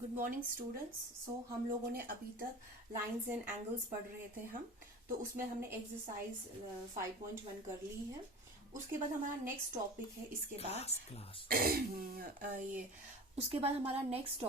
Good morning students. सो हम लोगों ने अभी तक लाइंस एंड एंगल्स पढ़ रहे थे हम, तो उसमें हमने एक्सरसाइज 5.1 कर ली है। उसके बाद हमारा नेक्स्ट टॉपिक है इसके बाद क्लास ये उसके बाद हमारा नेक्स्ट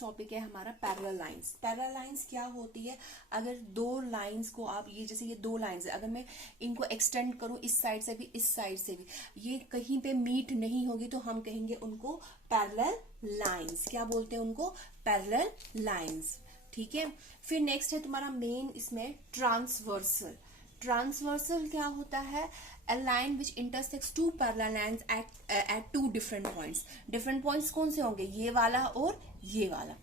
टॉपिक है हमारा पैरेलल लाइंस। पैरेलल लाइंस क्या होती है? अगर दो लाइंस को आप जैसे ये दो लाइंस है, अगर मैं इनको एक्सटेंड करूं इस साइड से भी इस साइड से भी, ये कहीं पे मीट नहीं होगी तो हम कहेंगे उनको पैरेलल लाइंस। क्या बोलते हैं उनको? Parallel lines. ठीक है। फिर नेक्स्ट है तुम्हारा मेन इसमें ट्रांसवर्सल। ट्रांसवर्सल क्या होता है? A line which intersects two parallel lines at two different points. Different points कौन से होंगे? ये वाला और ये वाला।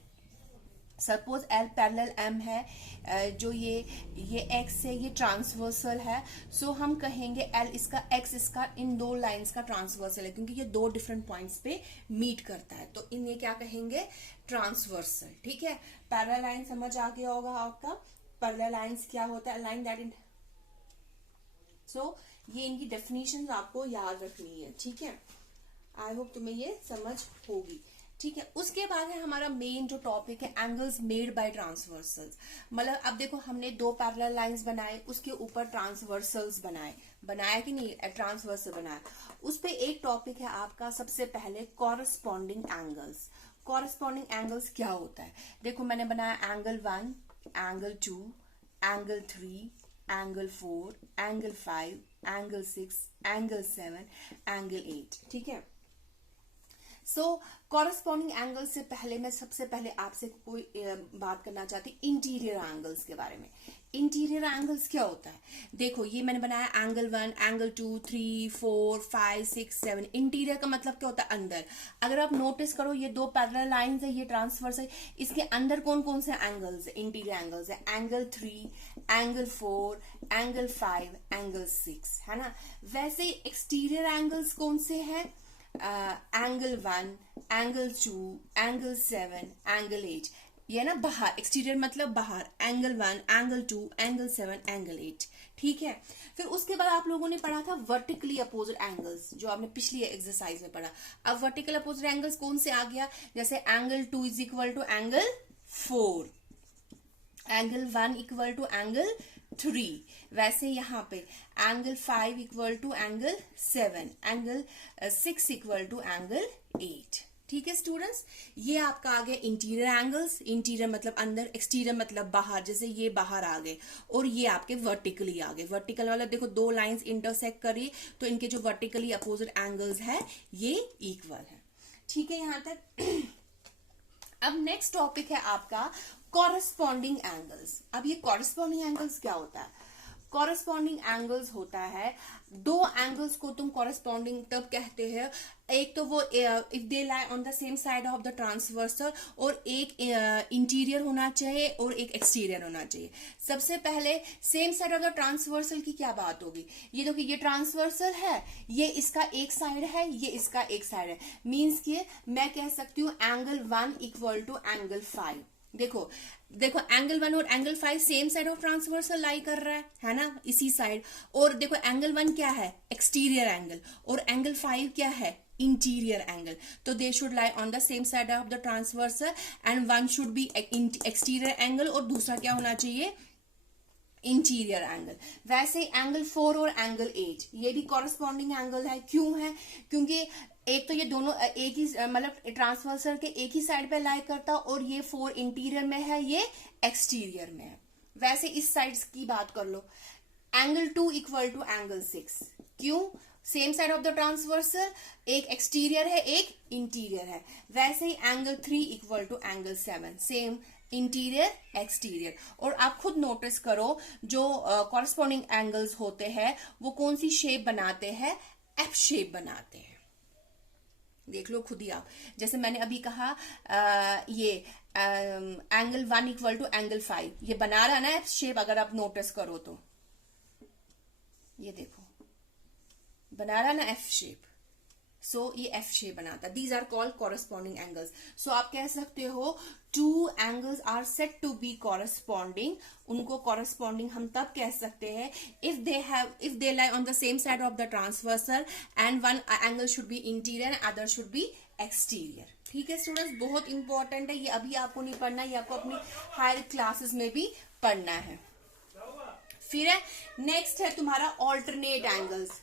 सपोज L पैरेलल M है, जो ये X है, ये ट्रांसवर्सल है। सो हम कहेंगे L इसका X इसका इन दो लाइंस का ट्रांसवर्सल है, क्योंकि ये दो डिफरेंट पॉइंट्स पे मीट करता है, तो इन्हें क्या कहेंगे? ट्रांसवर्सल। ठीक है। पैरेलल लाइन समझ आ गया होगा आपका। पैरेलल लाइंस क्या होता है? लाइन दैट इन ये इनकी डेफिनेशन आपको याद रखनी है। ठीक है। आई होप तुम्हें ये समझ होगी। ठीक है। उसके बाद है हमारा मेन जो टॉपिक है एंगल्स मेड बाय ट्रांसवर्सल्स। मतलब अब देखो हमने दो पैरेलल लाइंस बनाए, उसके ऊपर ट्रांसवर्सल्स बनाया कि नहीं? ट्रांसवर्सल बनाया। उस पे एक टॉपिक है आपका सबसे पहले कॉरस्पॉन्डिंग एंगल्स। कॉरस्पॉन्डिंग एंगल्स क्या होता है? देखो मैंने बनाया angle 1, angle 2, angle 3, angle 4, angle 5, angle 6, angle 7, angle 8। ठीक है। सो कॉरस्पॉन्डिंग एंगल से पहले मैं सबसे पहले आपसे कोई बात करना चाहती इंटीरियर एंगल्स के बारे में। इंटीरियर एंगल्स क्या होता है? देखो ये मैंने बनाया एंगल 1, एंगल 2, 3, 4, 5, 6, 7। इंटीरियर का मतलब क्या होता है? अंदर। अगर आप नोटिस करो ये दो पैरेलल लाइंस है, ये ट्रांसवर्स है, इसके अंदर कौन कौन से एंगल्स है? इंटीरियर एंगल्स है एंगल 3, एंगल 4, एंगल 5, एंगल 6, है ना। वैसे एक्सटीरियर एंगल्स कौन से हैं? Angle 1, angle 2, angle 7, angle 8। ये ना बाहर, एक्सटीरियर मतलब बाहर। Angle 1, angle 2, angle 7, angle 8। ठीक है। फिर उसके बाद आप लोगों ने पढ़ा था वर्टिकली अपोजिट एंगल्स, जो आपने पिछली एक्सरसाइज में पढ़ा। अब वर्टिकल अपोजिट एंगल्स कौन से आ गया? जैसे angle 2 is equal to angle 4, angle 1 equal to angle 3। वैसे यहाँ पे angle 5 equal to angle 7, angle 6 equal to angle 8। ठीक है स्टूडेंट्स, ये आपका आ गया इंटीरियर एंगल्स। इंटीरियर मतलब अंदर, एक्सटीरियर मतलब बाहर। जैसे ये बाहर आ गए और ये आपके वर्टिकली आ गए। वर्टिकल वाला देखो दो लाइंस इंटरसेक्ट करी तो इनके जो वर्टिकली अपोजिट एंगल्स है ये इक्वल है। ठीक है यहां तक। अब नेक्स्ट टॉपिक है आपका कॉरस्पॉन्डिंग एंगल्स। अब ये कॉरस्पॉन्डिंग एंगल्स क्या होता है? कॉरस्पॉन्डिंग एंगल्स होता है दो एंगल्स को तुम कॉरस्पॉन्डिंग तब कहते हैं, एक तो वो if they lie on the same side of the transversal, और एक इंटीरियर होना चाहिए और एक एक्सटीरियर होना चाहिए। सबसे पहले same side of the transversal की क्या बात होगी? ये देखो ये ट्रांसवर्सल है, ये इसका एक साइड है, ये इसका एक साइड है। मीन्स कि मैं कह सकती हूँ एंगल 1 इक्वल टू एंगल 5। देखो एंगल 1 और angle 5 same side of transversal lie कर रहा है ना, इसी साइड। और देखो एंगल 1 क्या है? Exterior angle. और एंगल 5 क्या है? Interior angle. तो they should lie on the same side of the transversal and one should be exterior angle और दूसरा क्या होना चाहिए? Interior angle. वैसे एंगल 4 और एंगल 8 ये भी कॉरस्पॉन्डिंग एंगल है। क्यों है? क्योंकि एक तो ये दोनों एक ही मतलब ट्रांसवर्सल के एक ही साइड पे लाई करता, और ये 4 इंटीरियर में है, ये एक्सटीरियर में है। वैसे इस साइड की बात कर लो, एंगल 2 इक्वल टू एंगल 6। क्यों? Same side of the transversal, एक एक्सटीरियर है एक इंटीरियर है। वैसे ही angle 3 equal to angle 7, same interior exterior. और आप खुद नोटिस करो जो कॉरस्पॉन्डिंग एंगल्स होते हैं वो कौन सी शेप बनाते हैं? एफ शेप बनाते हैं। देख लो खुद ही आप। जैसे मैंने अभी कहा ये एंगल 1 इक्वल टू एंगल 5, ये बना रहा है ना एफ शेप। अगर आप नोटिस करो तो ये देखो बना रहा ना एफ शेप। सो ये एफ शेप बनाता। These are called corresponding angles. So आप कह सकते हो two angles are said to be corresponding. उनको कॉरस्पॉन्डिंग हम तब कह सकते हैं if they lie on the same side of the transversal and one angle should be interior and other should be exterior. ठीक है स्टूडेंट्स, बहुत इंपॉर्टेंट है ये, अभी आपको नहीं पढ़ना, ये आपको अपनी हायर क्लासेस में भी पढ़ना है। फिर है नेक्स्ट है तुम्हारा ऑल्टरनेट एंगल्स।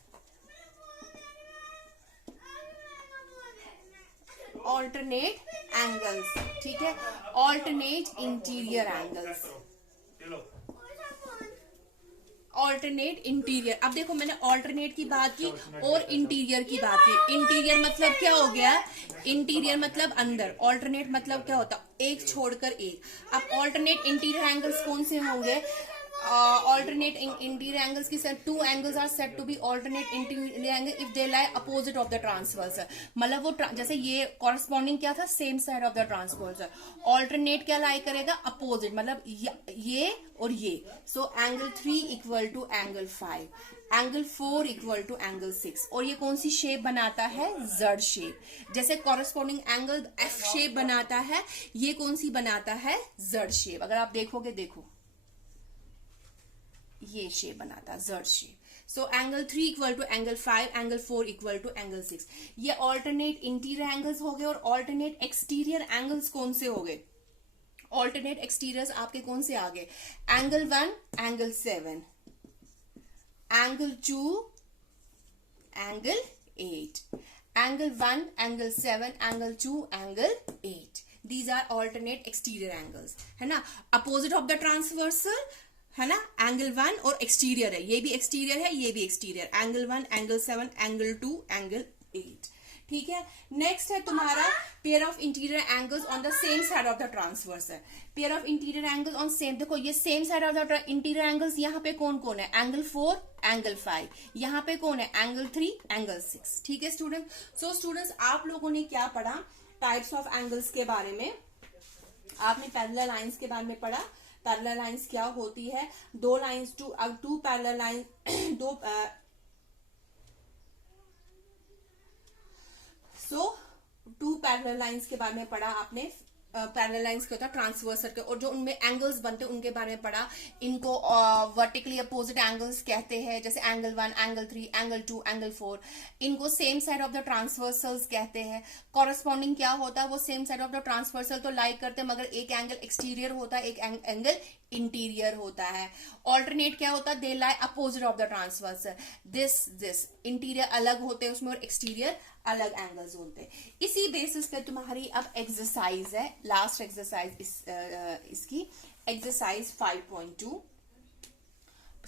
ऑल्टरनेट एंगल्स, ठीक है, alternate interior angles, alternate interior. अब देखो मैंने ऑल्टरनेट की बात की और इंटीरियर की बात की। इंटीरियर मतलब क्या हो गया, इंटीरियर मतलब अंदर, ऑल्टरनेट मतलब क्या होता, एक छोड़कर एक। अब ऑल्टरनेट इंटीरियर एंगल्स कौन से होंगे, ऑल्टरनेट इंटीरियर एंगल्स की two angles are said to be alternate interior angle if they lie opposite of the transversal. मतलब वो जैसे ये कॉरस्पॉन्डिंग क्या था, same side of the transversal. Alternate क्या लाई करेगा, अपोजिट, मतलब ये और ये। So angle 3 equal to angle 5, angle 4 equal to angle 6। और ये कौन सी शेप बनाता है, जेड शेप। जैसे कॉरस्पॉन्डिंग एंगल एफ शेप बनाता है, ये कौन सी बनाता है, जेड शेप। अगर आप देखोगे, देखो ये शेप बनाता है, Z shape. So angle 3 equal to angle 5, angle 4 equal to angle 6। ये ऑल्टरनेट इंटीरियर एंगल्स हो गए। और ऑल्टरनेट एक्सटीरियर एंगल्स कौन से हो गए, ऑल्टरनेट एक्सटीरियर्स आपके कौन से आ गए, angle 1 angle 7, angle 2 angle 8, angle 1 angle 7, angle 2 angle 8। These are alternate exterior angles, है ना, अपोजिट ऑफ द ट्रांसवर्सल, है ना। एंगल 1 और एक्सटीरियर है, ये भी एक्सटीरियर है, ये भी exterior. Angle 1 angle 7 angle 2 angle 8, ठीक है। नेक्स्ट है तुम्हारा pair of interior angles on the same side of the transversal. Pair of interior angles on same, देखो ये same side of the interior angles, यहाँ पे कौन कौन है, एंगल 4 एंगल 5, यहाँ पे कौन है, एंगल 3 एंगल 6, ठीक है स्टूडेंट। सो स्टूडेंट्स, आप लोगों ने क्या पढ़ा, टाइप्स ऑफ एंगल्स के बारे में। आपने पैरेलल लाइंस के बारे में पढ़ा। पैरेलल लाइंस क्या होती है, दो lines, two parallel line, two parallel lines के बारे में पढ़ा आपने। पैरेलल लाइंस क्या होता है, ट्रांसवर्सर के, और जो उनमें एंगल्स बनते हैं उनके बारे में पढ़ा। इनको वर्टिकली अपोजिट एंगल्स कहते हैं, जैसे एंगल 1 एंगल 3 एंगल 2 एंगल 4। इनको same side of the transversals कहते हैं। कॉरस्पॉन्डिंग क्या होता है, वो same side of the transversal तो लाइक करते हैं, मगर एक एंगल एक्सटीरियर होता है, एक एंगल इंटीरियर होता है। ऑल्टरनेट क्या होता है, they lie opposite of the transversal, this interior अलग होते हैं उसमें और एक्सटीरियर अलग एंगल्स होते हैं। इसी बेसिस पे तुम्हारी अब एक्सरसाइज है, लास्ट एक्सरसाइज इसकी एक्सरसाइज 5.2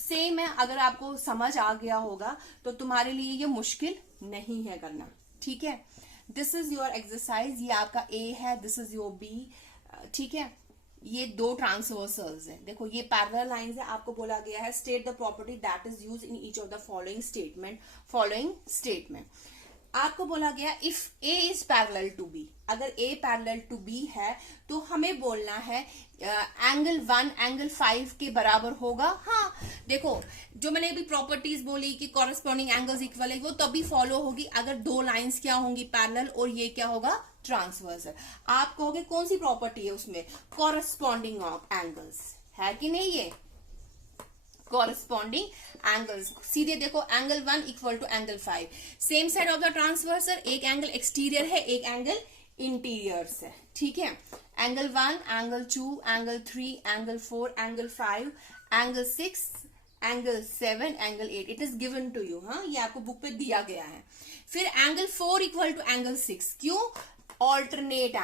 सेम है। अगर आपको समझ आ गया होगा तो तुम्हारे लिए ये मुश्किल नहीं है करना, ठीक है। दिस इज योर एक्सरसाइज, ये आपका ए है, दिस इज योर बी, ठीक है। ये दो ट्रांसवर्सल्स है, देखो ये पैरेलल लाइंस है। आपको बोला गया है state the property that is used in each of the following statement. आपको बोला गया if A is parallel to B, अगर ए पैरेलल टू बी है तो हमें बोलना है एंगल 1 एंगल 5 के बराबर होगा। हाँ देखो, जो मैंने अभी प्रॉपर्टीज बोली कि कॉरस्पॉन्डिंग एंगल्स इक्वल है, वो तभी फॉलो होगी अगर दो लाइंस क्या होंगी, पैरेलल, और ये क्या होगा, ट्रांसवर्सल। आप कहोगे कौन सी प्रॉपर्टी है उसमें, कॉरस्पॉन्डिंग ऑफ एंगल्स, है कि नहीं, ये कॉरस्पॉन्डिंग एंगल्स। सीधे देखो, angle 1 equal to angle 5, same side of the transversal, एक एंगल एक्सटीरियर है, एक एंगल इंटीरियर है, ठीक है। Angle 1 angle 2 angle 3 angle 4 angle 5 angle 6 angle 7 angle 8, it is given to you. हाँ, ये आपको बुक पे दिया गया है। फिर एंगल 4 इक्वल टू एंगल 6, क्यों, ऑल्टरनेट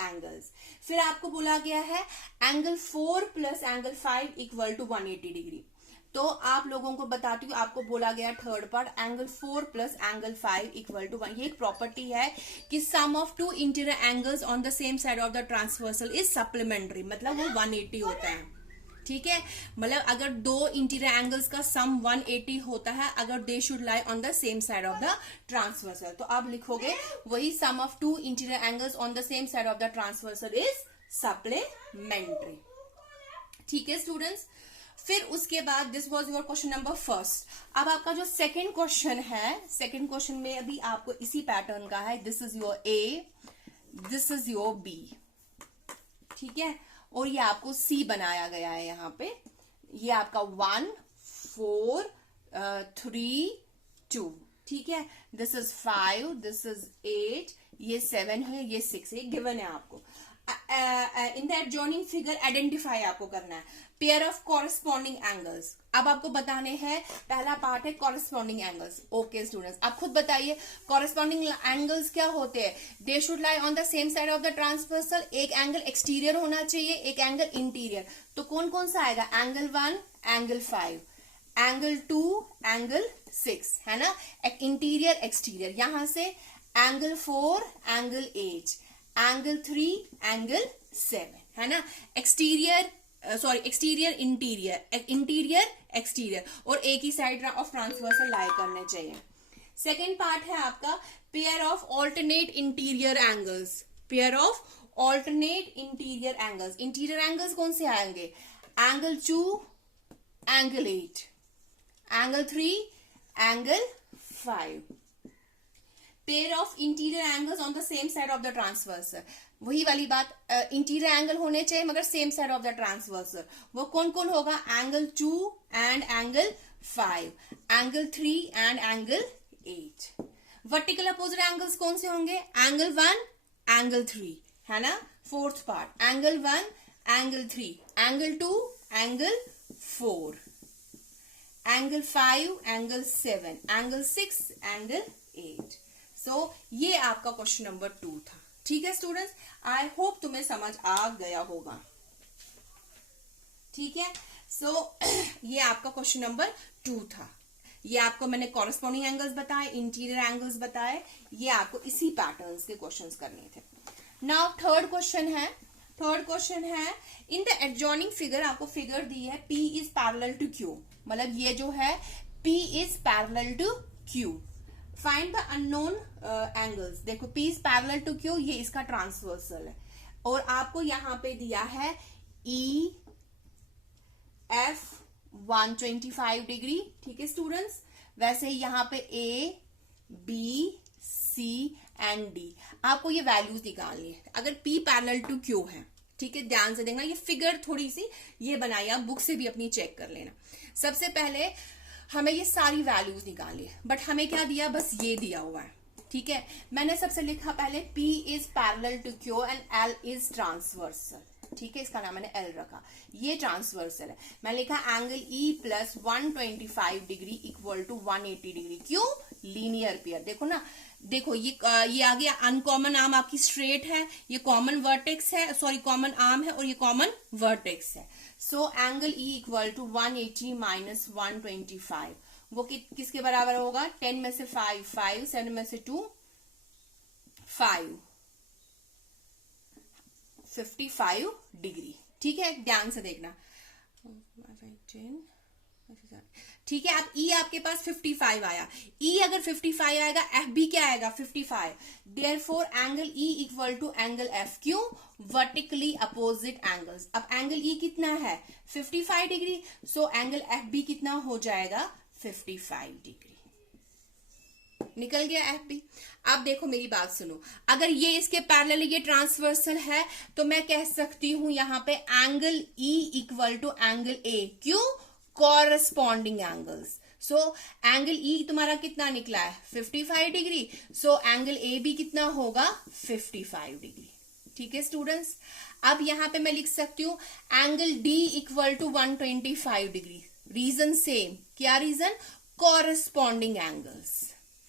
एंगल्स। फिर आपको बोला गया है angle 4 plus angle 5 equal to 180 degree. तो आप लोगों को बताती हूँ, आपको बोला गया third part, angle 4 plus angle 5 equal to 1। ये एक प्रॉपर्टी है कि sum of two interior angles on the same side of the transversal is supplementary, मतलब वो 180 होता है, ठीक है। मतलब अगर दो इंटीरियर एंगल्स का सम 180 होता है, अगर they should lie on the same side of the transversal, तो आप लिखोगे वही sum of two interior angles on the same side of the transversal is supplementary, ठीक है स्टूडेंट्स। फिर उसके बाद this was your question number first. अब आपका जो सेकंड क्वेश्चन है, सेकंड क्वेश्चन में अभी आपको इसी पैटर्न का है, this is your A, this is your B, ठीक है। और ये आपको सी बनाया गया है यहाँ पे, ये आपका 1 4 3 2, ठीक है। दिस इज 5, दिस इज 8, ये 7 है, ये 6 है, गिवन है आपको। इन द एडजॉइनिंग फिगर आइडेंटिफाई आपको करना है पेयर ऑफ कॉरेस्पॉन्डिंग एंगल्स। अब आपको बताने हैं, पहला पार्ट है कॉरेस्पॉन्डिंग एंगल्स। ओके स्टूडेंट्स, आप खुद बताइए कॉरेस्पॉन्डिंग एंगल्स क्या होते हैं? दे should lie on the same side of the transversal. एक एंगल एक्सटीरियर होना चाहिए, एक एंगल इंटीरियर। तो कौन कौन सा आएगा? एंगल 1, एंगल 5, एंगल 2, एंगल 6, है ना। एक इंटीरियर एक्सटीरियर, यहां से एंगल 4, एंगल 8, एंगल 3, एंगल 7, है ना। Exterior exterior interior, interior exterior, और एक ही साइड ऑफ ट्रांसवर्सल लाई करने चाहिए। सेकेंड पार्ट है आपका pair of alternate interior angles. Pair of alternate interior angles. Interior angles कौन से आएंगे? Angle 2, angle 8, angle 3, angle 5। Pair of interior angles on the same side of the transversal. वही वाली बात, इंटीरियर एंगल होने चाहिए मगर same side of the transversal. वो कौन कौन होगा? Angle 2 and angle 5, angle 3 and angle 8। Vertical opposite angles कौन से होंगे? एंगल 1, एंगल 3, है ना। Fourth part, angle 1, angle 3, angle 2, angle 4, angle 5, angle 7, angle 6, angle 8। सो ये आपका क्वेश्चन नंबर 2 था। ठीक है स्टूडेंट्स, आई होप तुम्हें समझ आ गया होगा। ठीक है, सो ये आपका क्वेश्चन नंबर 2 था। ये आपको मैंने कॉरेस्पॉन्डिंग एंगल्स बताए, इंटीरियर एंगल्स बताए, ये आपको इसी पैटर्न्स के क्वेश्चंस करने थे। नाउ थर्ड क्वेश्चन है, इन द एडजॉइनिंग फिगर आपको फिगर दी है P is parallel to Q। मतलब ये जो है P is parallel to Q। Find the unknown angles. देखो P is parallel to Q, ये इसका ट्रांसवर्सल है, और आपको यहां पे दिया है E F 125 डिग्री। ठीक है स्टूडेंट्स, वैसे ही यहां पे A, B, C and D, आपको ये वैल्यूज निकालनी है अगर P पैरेलल टू Q है। ठीक है, ध्यान से देखना, ये फिगर थोड़ी सी ये बनाई, आप बुक से भी अपनी चेक कर लेना। सबसे पहले हमें ये सारी वैल्यूज निकाली है, बट हमें क्या दिया? बस ये दिया हुआ है। ठीक है, मैंने सबसे लिखा पहले P is parallel to Q and L is transversal. ठीक है, इसका नाम मैंने L रखा, ये ट्रांसवर्सल है। मैंने लिखा angle E plus 125 degree equal to 180 degree. क्यों? Linear pair. देखो ना, देखो ये आ गया अनकॉमन आर्म आपकी स्ट्रेट है, ये कॉमन वर्टेक्स है, सॉरी कॉमन आर्म है, और ये कॉमन वर्टेक्स है। So angle E equal to 180 minus 125, वो किसके बराबर होगा? 10 में से 5 5, 7 में से 2 5, 55 डिग्री। ठीक है, ध्यान से देखना। ठीक है, आप E आपके पास 55 आया, E अगर 55 आएगा, FB क्या आएगा? 55। Therefore angle E equal to angle F। क्यों? Vertically opposite angles. अब एंगल E कितना है? 55 डिग्री। सो एंगल FB कितना हो जाएगा? 55 डिग्री। निकल गया FB। अब देखो मेरी बात सुनो, अगर ये इसके पैरेलल, ये ट्रांसवर्सल है, तो मैं कह सकती हूं यहां पे angle E equal to angle A। क्यों? Corresponding angles. So angle E तुम्हारा कितना निकला है? 55 डिग्री। सो एंगल A भी कितना होगा? 55 डिग्री। ठीक है स्टूडेंट्स, अब यहां पे मैं लिख सकती हूं angle D equal to 125 degree. Reason same, क्या रीजन? कॉरेस्पॉन्डिंग एंगल्स,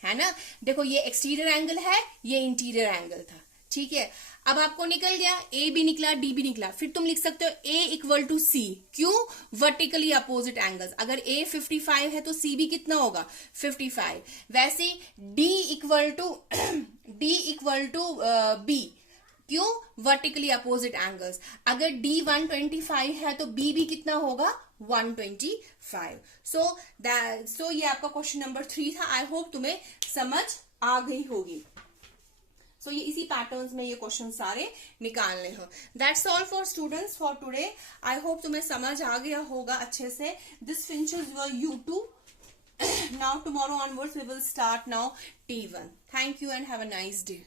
है ना। देखो ये एक्सटीरियर एंगल है, ये इंटीरियर एंगल था। ठीक है, अब आपको निकल गया, A भी निकला, D भी निकला। फिर तुम लिख सकते हो A इक्वल टू C। क्यों? Vertically opposite angles. अगर A 55 है तो C भी कितना होगा? 55। वैसे D इक्वल टू B। क्यों? Vertically opposite angles. अगर D 125 है तो B भी कितना होगा? 125। सो ये आपका क्वेश्चन नंबर 3 था। आई होप तुम्हें समझ आ गई होगी। सो ये इसी पैटर्न्स में ये क्वेश्चन सारे निकालने हो। That's all for students for today. I hope तुम्हें समझ आ गया होगा अच्छे से। This finishes your U2। Now tomorrow onwards we will start now T1। Thank you and have a nice day.